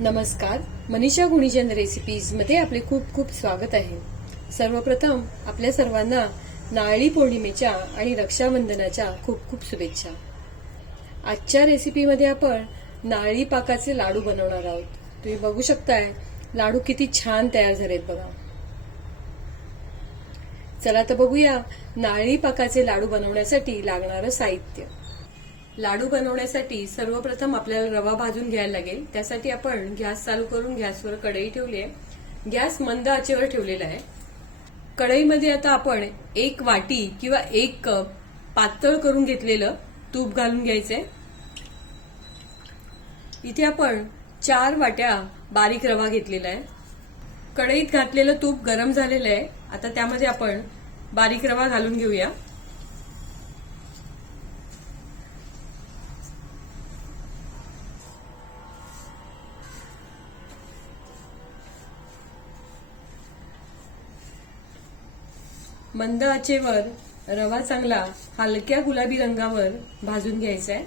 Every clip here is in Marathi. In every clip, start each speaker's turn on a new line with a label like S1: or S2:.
S1: नमस्कार. मनीषा गुणीजन रेसिपीजमध्ये आपले खूप खूप स्वागत आहे. सर्वप्रथम आपल्या सर्वांना नारळी पौर्णिमेच्या आणि रक्षाबंधनाच्या खूप खूप शुभेच्छा. आजच्या रेसिपीमध्ये आपण नारळी पाकाचे लाडू बनवणार आहोत. तुम्ही बघू शकताय लाडू किती छान तयार झालेत बघा. चला तर बघूया नारळी पाकाचे लाडू बनवण्यासाठी लागणारं साहित्य. लाडू बनवण्यासाठी सर्वप्रथम आपल्याला रवा भाजून घ्यायला लागेल. त्यासाठी आपण गॅस चालू करून गॅसवर कढई ठेवली आहे. गॅस मंद आचेवर ठेवलेला आहे. कढईमध्ये आता आपण एक वाटी किंवा एक कप पातळ करून घेतलेलं तूप घालून घ्यायचंय इथे आपण चार वाट्या बारीक रवा घेतलेला आहे. कढईत घातलेलं तूप गरम झालेलं आहे. आता त्यामध्ये आपण बारीक रवा घालून घेऊया. मंद आचेवर रवा चांगला हलक्या गुलाबी रंगावर भाजून घ्यायचा आहे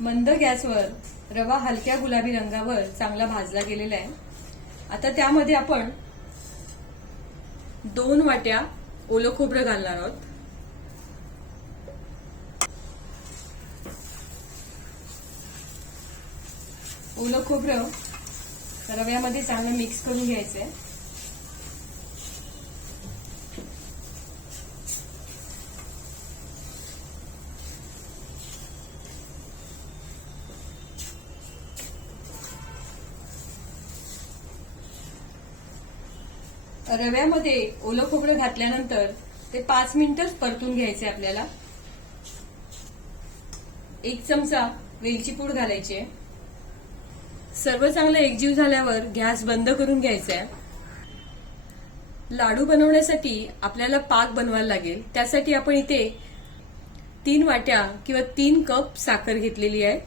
S1: मंद गॅसवर रवा हलक्या गुलाबी रंगावर चांगला भाजला गेलेला आहे आता त्यामध्ये आपण दोन वाट्या ओलं खोबरं घालणार आहोत. ओलं खोबरं रव्यामध्ये चांगलं मिक्स करून घ्यायचंय. रव्यामध्ये ओलं खोबरं घातल्यानंतर ते पाच मिनिटच परतून घ्यायचे आपल्याला. एक चमचा वेलची पूड घालायची आहे. सर्व चांगलं एकजीव झाल्यावर गॅस बंद करून घ्यायचा आहे. लाडू बनवण्यासाठी आपल्याला पाक बनवायला लागेल. त्यासाठी आपण इथे तीन वाट्या किंवा तीन कप साखर घेतलेली आहे.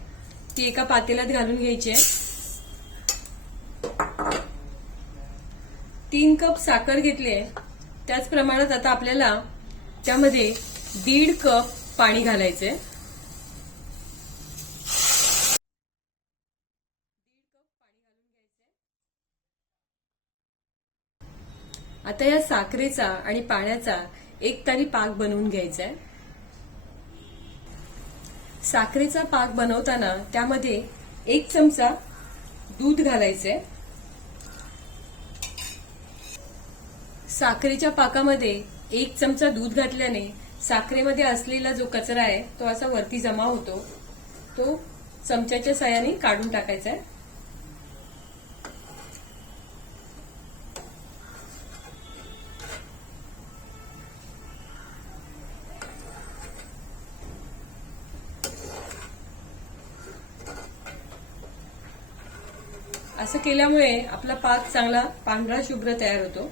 S1: ती एका पातेल्यात घालून घ्यायची आहे. तीन कप साखर घेतली आहे. त्याच प्रमाणात आता आपल्याला त्यामध्ये दीड कप पाणी घालायचंय. आता या साखरेचा आणि पाण्याचा एक तारी पाक बनवून घ्यायचा आहे साखरेचा पाक बनवताना त्यामध्ये एक चमचा दूध घालायचंय. साखरेच्या पाकामध्ये एक चमचा दूध घातल्याने साखरेमध्ये असलेला जो कचरा आहे तो असा वरती जमा होतो. तो चमच्याच्या सहाय्याने काढून टाकायचा आहे असं केल्यामुळे आपला पाक चांगला पांढरा शुभ्र तयार होतो.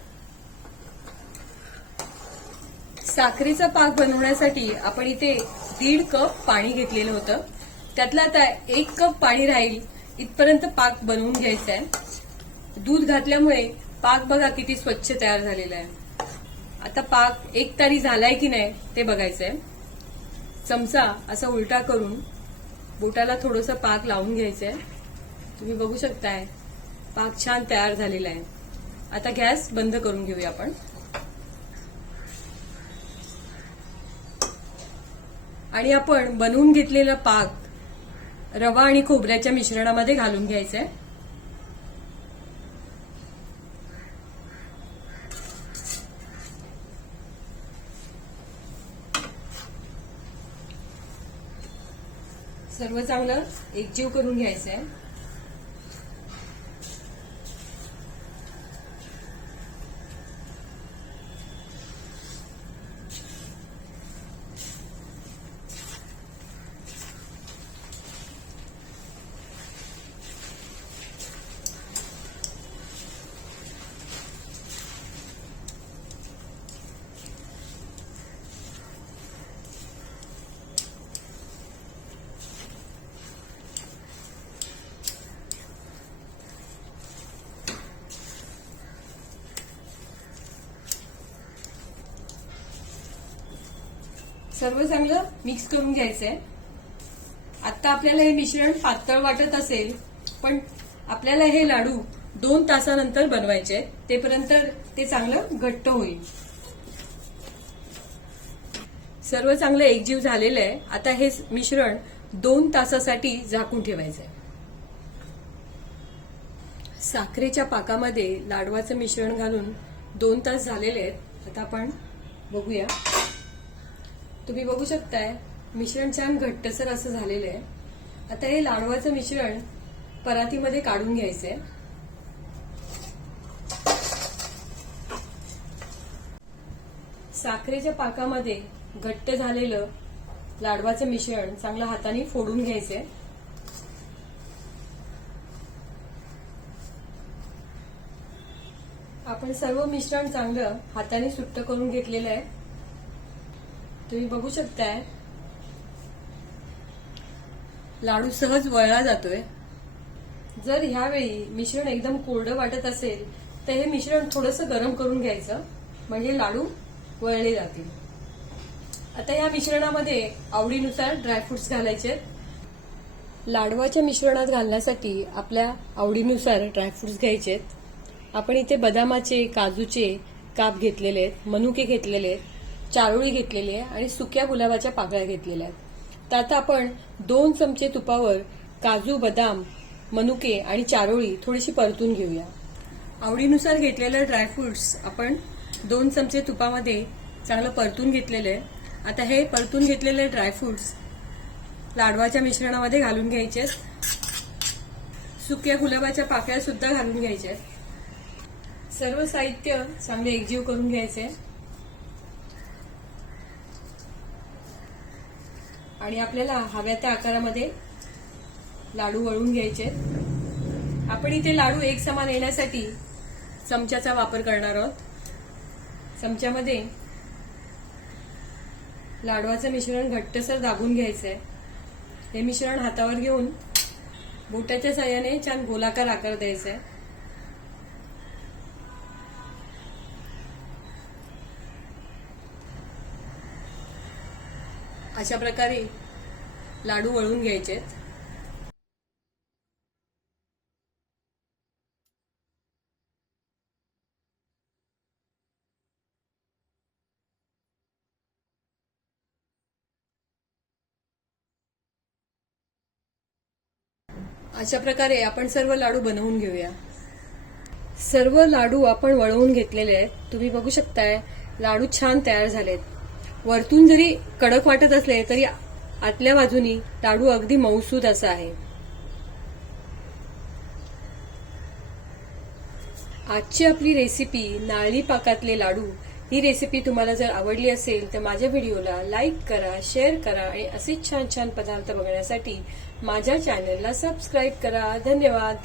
S1: साखरेचा पाक बनवण्यासाठी आपण इथे दीड कप पाणी घेतलेलं होतं. त्यातलं आता एक कप पाणी राहील इथपर्यंत पाक बनवून घ्यायचा आहे. दूध घातल्यामुळे पाक बघा किती स्वच्छ तयार झालेला आहे. आता पाक एक तारी झालाय की नाही ते बघायचंय चमचा असा उलटा करून बोटाला थोडंसं पाक लावून घ्यायचंय तुम्ही बघू शकताय. पाक छान तयार झालेला आहे. आता गॅस बंद करून घेऊया आपण. आणि आपण बनवून घेतलेला पाक रवा आणि खोबऱ्याच्या मिश्रणामध्ये घालून घ्यायचा आहे सर्व चांगलं एकजीव करून घ्यायचं आहे सर्व चांगलं मिक्स करून घ्यायचंय. आता आपल्याला हे मिश्रण पातळ वाटत असेल पण आपल्याला हे लाडू दोन तासानंतर बनवायचे तेपर्यंत ते चांगलं घट्ट होईल. सर्व चांगलं एकजीव झालेलं आहे. आता हे मिश्रण दोन तासासाठी झाकून ठेवायचं आहे साखरेच्या पाकामध्ये लाडवाचं मिश्रण घालून दोन तास झालेले आहेत. आता आपण बघूया. तुम्ही बघू शकताय मिश्रण छान घट्टसर असं झालेलं आहे. आता हे लाडवाचं मिश्रण परातीमध्ये काढून घ्यायचंय. साखरेच्या पाकामध्ये घट्ट झालेलं लाडवाचं मिश्रण चांगलं हाताने फोडून घ्यायचंय. आपण सर्व मिश्रण चांगलं हाताने सुट्ट करून घेतलेलं आहे. तुम्ही बघू शकताय. लाडू सहज वळला जातोय. जर ह्यावेळी मिश्रण एकदम कोरडं वाटत असेल तर हे मिश्रण थोडंसं गरम करून घ्यायचं. म्हणजे लाडू वळले जातील. आता या मिश्रणामध्ये आवडीनुसार ड्रायफ्रुट्स घालायचे. आहेत. लाडवाच्या मिश्रणात घालण्यासाठी आपल्या आवडीनुसार ड्रायफ्रुट्स घ्यायचे आहेत. आपण इथे बदामाचे काजूचे काप घेतलेले आहेत मनुके घेतलेले आहेत. चारोळी घेतलेली आहे आणि सुक्या गुलाबाच्या पाकळ्या घेतलेल्या आहेत. तर आता आपण दोन चमचे तुपावर काजू बदाम मनुके आणि चारोळी थोडीशी परतून घेऊया. आवडीनुसार घेतलेलं ड्रायफ्रुट्स आपण दोन चमचे तुपामध्ये चांगलं परतून घेतलेलं आहे. आता हे परतून घेतलेले ड्रायफ्रुट्स लाडवाच्या मिश्रणामध्ये घालून घ्यायचे सुक्या गुलाबाच्या पाकळ्या सुद्धा घालून घ्यायच्या सर्व साहित्य चांगले एकजीव करून घ्यायचे आणि आपल्याला हव्या त्या आकारामध्ये लाडू वळून घ्यायचे आपण इथे लाडू एक समान येण्यासाठी चमच्याचा वापर करणार आहोत. चमच्यामध्ये लाडवाचं मिश्रण घट्टसर दाबून घ्यायचंय. हे मिश्रण हातावर घेऊन बोटाच्या साह्याने छान गोलाकार आकार द्यायचा आहे अशा प्रकारे लाडू वळून घ्यायचे अशा प्रकारे आपण सर्व लाडू बनवून घेऊया. सर्व लाडू आपण वळवून घेतलेले आहेत. तुम्ही बघू शकताय लाडू छान तयार झालेत. वरतून जरी कडक वाटत असले तरी आतल्या बाजूनी लाडू अगदी मौसूद असा आहे. आजची आपली रेसिपी नाळी पाकातले लाडू ही रेसिपी तुम्हाला जर आवडली असेल तर माझ्या व्हिडिओला लाईक करा शेअर करा आणि असेच छान छान पदार्थ बघण्यासाठी माझ्या चॅनलला सबस्क्राईब करा. धन्यवाद.